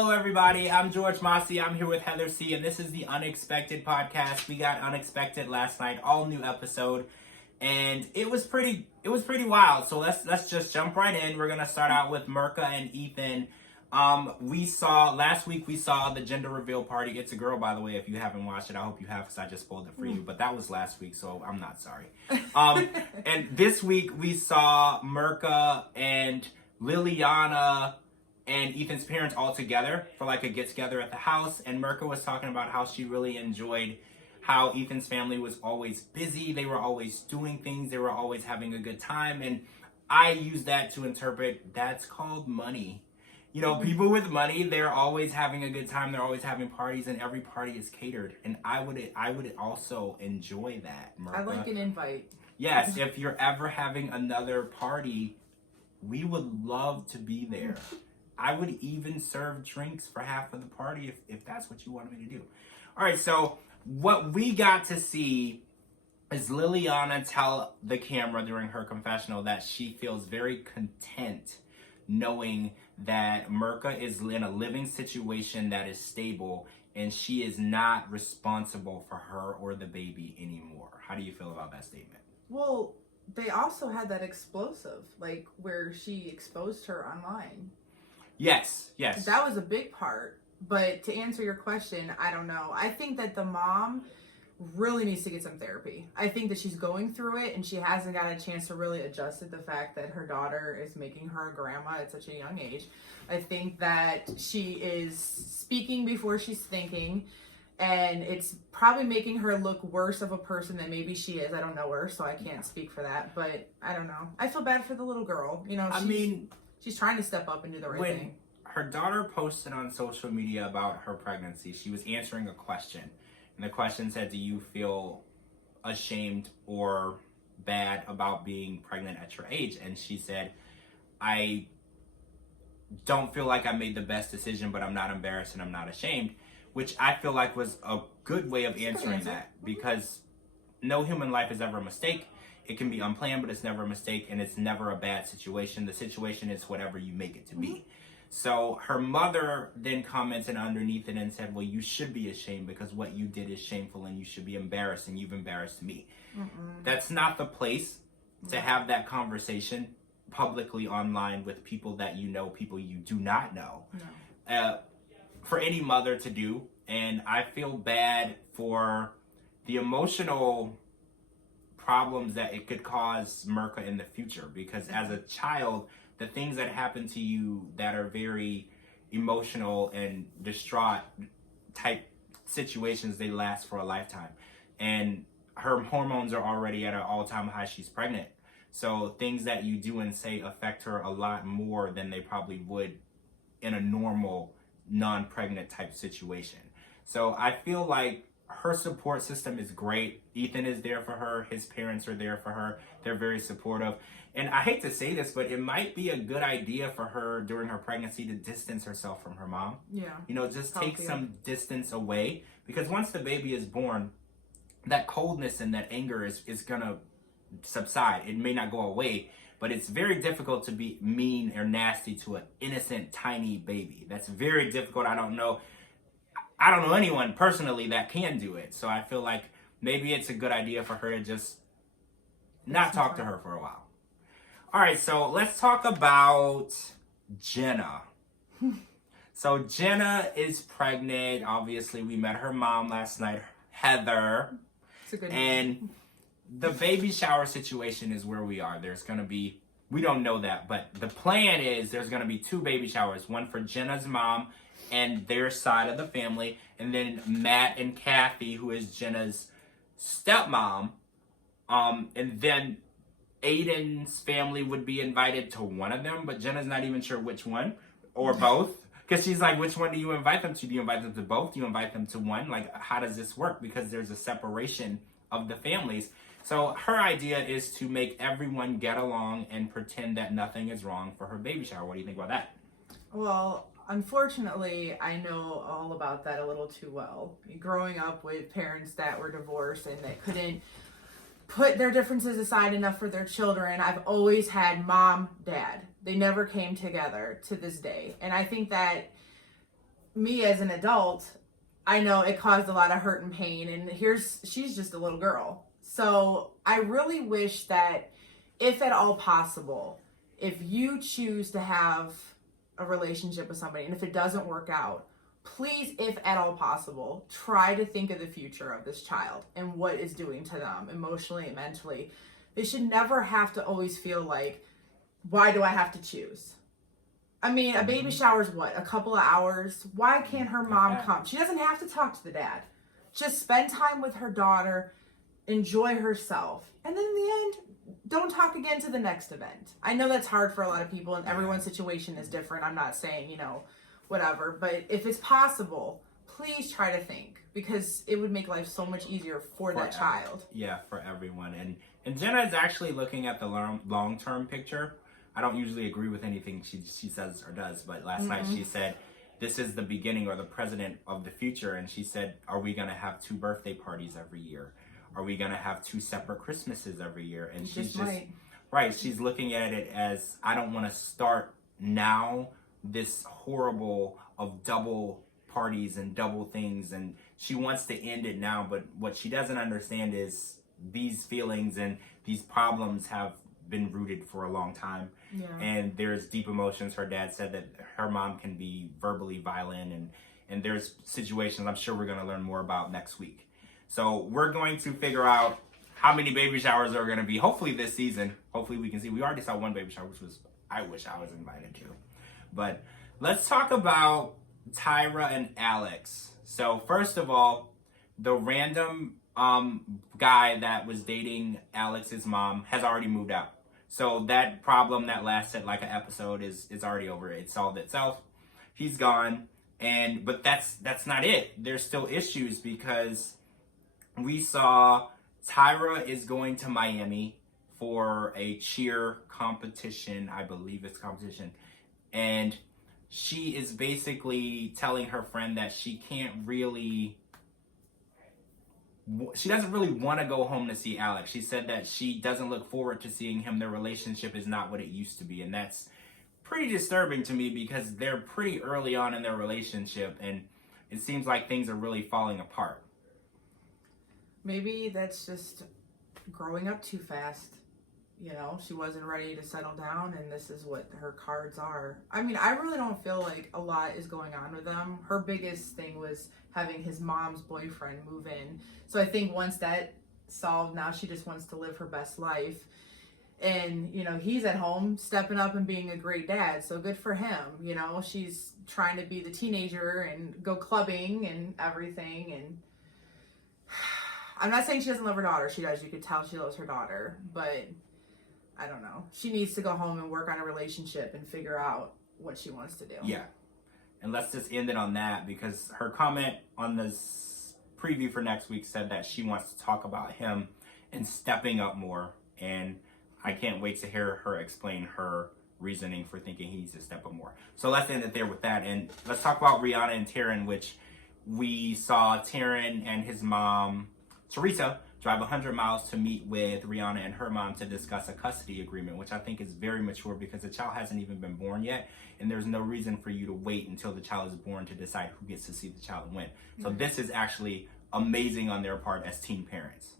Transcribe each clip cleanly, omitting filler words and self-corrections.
Hello everybody, I'm George Mossey. I'm here with Heather C, and this is the Unexpected podcast. We got Unexpected last night, all new episode, and it was pretty wild. So let's just jump right in. We're gonna start out with Mirka and Ethan. Last week we saw the gender reveal party. It's a girl, by the way. If you haven't watched it, I hope you have, because I just spoiled it for you. But that was last week, so I'm not sorry. And this week we saw Mirka and Liliana and Ethan's parents all together for like a get-together at the house, and Mirka was talking about how she really enjoyed how Ethan's family was always busy. They were always doing things. They were always having a good time, and I use that to interpret that's called money. You know, people with money, they're always having a good time. They're always having parties, and every party is catered. And I would also enjoy that, Mirka. I like an invite. Yes, if you're ever having another party, we would love to be there. I would even serve drinks for half of the party if that's what you wanted me to do. All right, so what we got to see is Liliana tell the camera during her confessional that she feels very content knowing that Mirka is in a living situation that is stable and she is not responsible for her or the baby anymore. How do you feel about that statement? Well, they also had that explosive, like where she exposed her online. Yes. That was a big part. But to answer your question, I don't know. I think that the mom really needs to get some therapy. I think that she's going through it and she hasn't got a chance to really adjust to the fact that her daughter is making her a grandma at such a young age. I think that she is speaking before she's thinking, and it's probably making her look worse of a person than maybe she is. I don't know her, so I can't speak for that, but I don't know. I feel bad for the little girl. You know, she's trying to step up and do the right thing. Her daughter posted on social media about her pregnancy, she was answering a question. And the question said, do you feel ashamed or bad about being pregnant at your age? And she said, I don't feel like I made the best decision, but I'm not embarrassed and I'm not ashamed, which I feel like was a good way of answering that, because no human life is ever a mistake. It can be unplanned, but it's never a mistake, and it's never a bad situation. The situation is whatever you make it to be. So her mother then commented underneath it and said, well, you should be ashamed because what you did is shameful and you should be embarrassed, and you've embarrassed me. That's not the place to have that conversation publicly online with people that you know, people you do not know. For any mother to do. And I feel bad for the emotional problems that it could cause Mirka in the future, because as a child, the things that happen to you that are very emotional and distraught type situations, they last for a lifetime. And her hormones are already at an all-time high. She's pregnant. So things that you do and say affect her a lot more than they probably would in a normal non-pregnant type situation. So I feel like her support system is great. Ethan is there for her. His parents are there for her. They're very supportive. And I hate to say this, but it might be a good idea for her during her pregnancy to distance herself from her mom. Yeah. You know, just take some distance away, because once the baby is born, that coldness and that anger is going to subside. It may not go away, but it's very difficult to be mean or nasty to an innocent, tiny baby. That's very difficult. I don't know anyone personally that can do it. So I feel like maybe it's a good idea for her to just not talk to her for a while. All right, so let's talk about Jenna. So Jenna is pregnant. Obviously, we met her mom last night, Heather. It's a good and the baby shower situation is where we are. There's going to be, we don't know that, but the plan is there's going to be 2 baby showers, one for Jenna's mom and their side of the family, and then Matt and Kathy, who is Jenna's stepmom, and then Aiden's family would be invited to one of them, but Jenna's not even sure which one, or both, because she's like, which one do you invite them to? Do you invite them to both? Do you invite them to one? Like, how does this work? Because there's a separation of the families. So her idea is to make everyone get along and pretend that nothing is wrong for her baby shower. What do you think about that? Well, unfortunately, I know all about that a little too well. Growing up with parents that were divorced and that couldn't put their differences aside enough for their children. I've always had mom, dad. They never came together to this day. And I think that me as an adult, I know it caused a lot of hurt and pain, and she's just a little girl. So I really wish that, if at all possible, if you choose to have a relationship with somebody and if it doesn't work out, please, if at all possible, try to think of the future of this child and what it's doing to them emotionally and mentally. They should never have to always feel like, why do I have to choose? I mean, a baby shower's what, a couple of hours? Why can't her mom come? She doesn't have to talk to the dad. Just spend time with her daughter, enjoy herself, and then in the end, don't talk again to the next event. I know that's hard for a lot of people, and everyone's situation is different. I'm not saying, whatever, but if it's possible, please try to think, because it would make life so much easier for that child. Yeah, for everyone. And Jenna is actually looking at the long-term picture. I don't usually agree with anything she says or does, but last night she said, this is the beginning or the president of the future. And she said, are we going to have 2 birthday parties every year? Are we going to have 2 separate Christmases every year? And she's just right. She's looking at it as, I don't want to start now this horrible of double parties and double things. And she wants to end it now. But what she doesn't understand is these feelings and these problems have been rooted for a long time. Yeah. And there's deep emotions. Her dad said that her mom can be verbally violent, and there's situations I'm sure we're going to learn more about next week. So we're going to figure out how many baby showers there are going to be, hopefully this season. Hopefully we can see. We already saw one baby shower, which was, I wish I was invited to. But let's talk about Tyra and Alex. So first of all, the random guy that was dating Alex's mom has already moved out. So that problem that lasted like an episode is already over. It solved itself. He's gone. But that's not it. There's still issues, because we saw Tyra is going to Miami for a cheer competition. I believe it's competition. And she is basically telling her friend that she doesn't really want to go home to see Alex. She said that she doesn't look forward to seeing him. Their relationship is not what it used to be. And that's pretty disturbing to me, because they're pretty early on in their relationship and it seems like things are really falling apart. Maybe that's just growing up too fast. She wasn't ready to settle down, and this is what her cards are. I mean, I really don't feel like a lot is going on with them. Her biggest thing was having his mom's boyfriend move in. So I think once that solved, now she just wants to live her best life. And, he's at home stepping up and being a great dad. So good for him. She's trying to be the teenager and go clubbing and everything. And I'm not saying she doesn't love her daughter. She does. You could tell she loves her daughter. But I don't know. She needs to go home and work on a relationship and figure out what she wants to do. Yeah. And let's just end it on that, because her comment on this preview for next week said that she wants to talk about him and stepping up more. And I can't wait to hear her explain her reasoning for thinking he needs to step up more. So let's end it there with that. And let's talk about Rihanna and Taryn, which we saw Taryn and his mom, Teresa, drive 100 miles to meet with Rihanna and her mom to discuss a custody agreement, which I think is very mature, because the child hasn't even been born yet, and there's no reason for you to wait until the child is born to decide who gets to see the child and when. So this is actually amazing on their part as teen parents.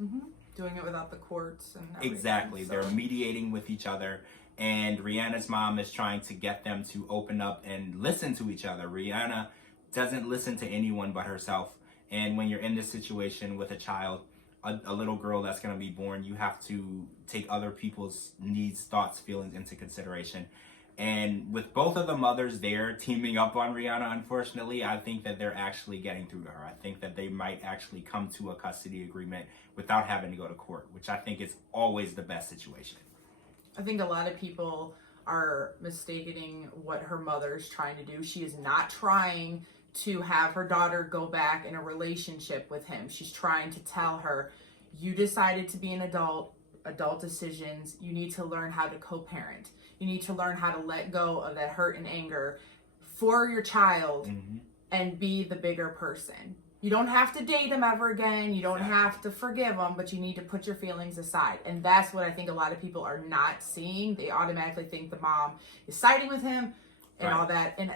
Doing it without the courts and everything. Exactly. So they're mediating with each other, and Rihanna's mom is trying to get them to open up and listen to each other. Rihanna doesn't listen to anyone but herself, and when you're in this situation with a child, a little girl that's going to be born, you have to take other people's needs, thoughts, feelings into consideration. And with both of the mothers there teaming up on Rihanna, unfortunately, I think that they're actually getting through to her. I think that they might actually come to a custody agreement without having to go to court, which I think is always the best situation. I think a lot of people are mistaking what her mother's trying to do. She is not trying to have her daughter go back in a relationship with him. She's trying to tell her, you decided to be an adult decisions. You need to learn how to co-parent. You need to learn how to let go of that hurt and anger for your child and be the bigger person. You don't have to date him ever again. You don't have to forgive him, but you need to put your feelings aside. And that's what I think a lot of people are not seeing. They automatically think the mom is siding with him and all that. And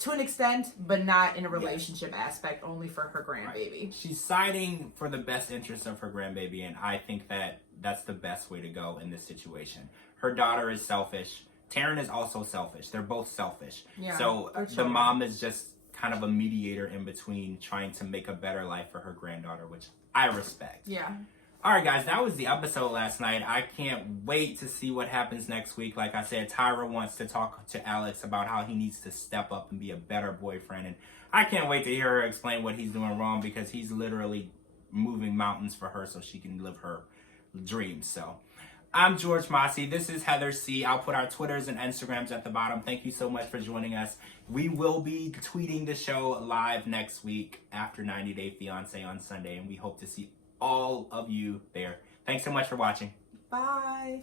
to an extent, but not in a relationship aspect, only for her grandbaby. Right. She's siding for the best interest of her grandbaby, and I think that that's the best way to go in this situation. Her daughter is selfish. Taryn is also selfish. They're both selfish. Yeah, so the mom is just kind of a mediator in between, trying to make a better life for her granddaughter, which I respect. Yeah. All right, guys, that was the episode last night. I can't wait to see what happens next week. Like I said, Tyra wants to talk to Alex about how he needs to step up and be a better boyfriend. And I can't wait to hear her explain what he's doing wrong, because he's literally moving mountains for her so she can live her dreams. So I'm George Mossey. This is Heather C. I'll put our Twitters and Instagrams at the bottom. Thank you so much for joining us. We will be tweeting the show live next week after 90 Day Fiancé on Sunday, and we hope to see all of you there. Thanks so much for watching. Bye.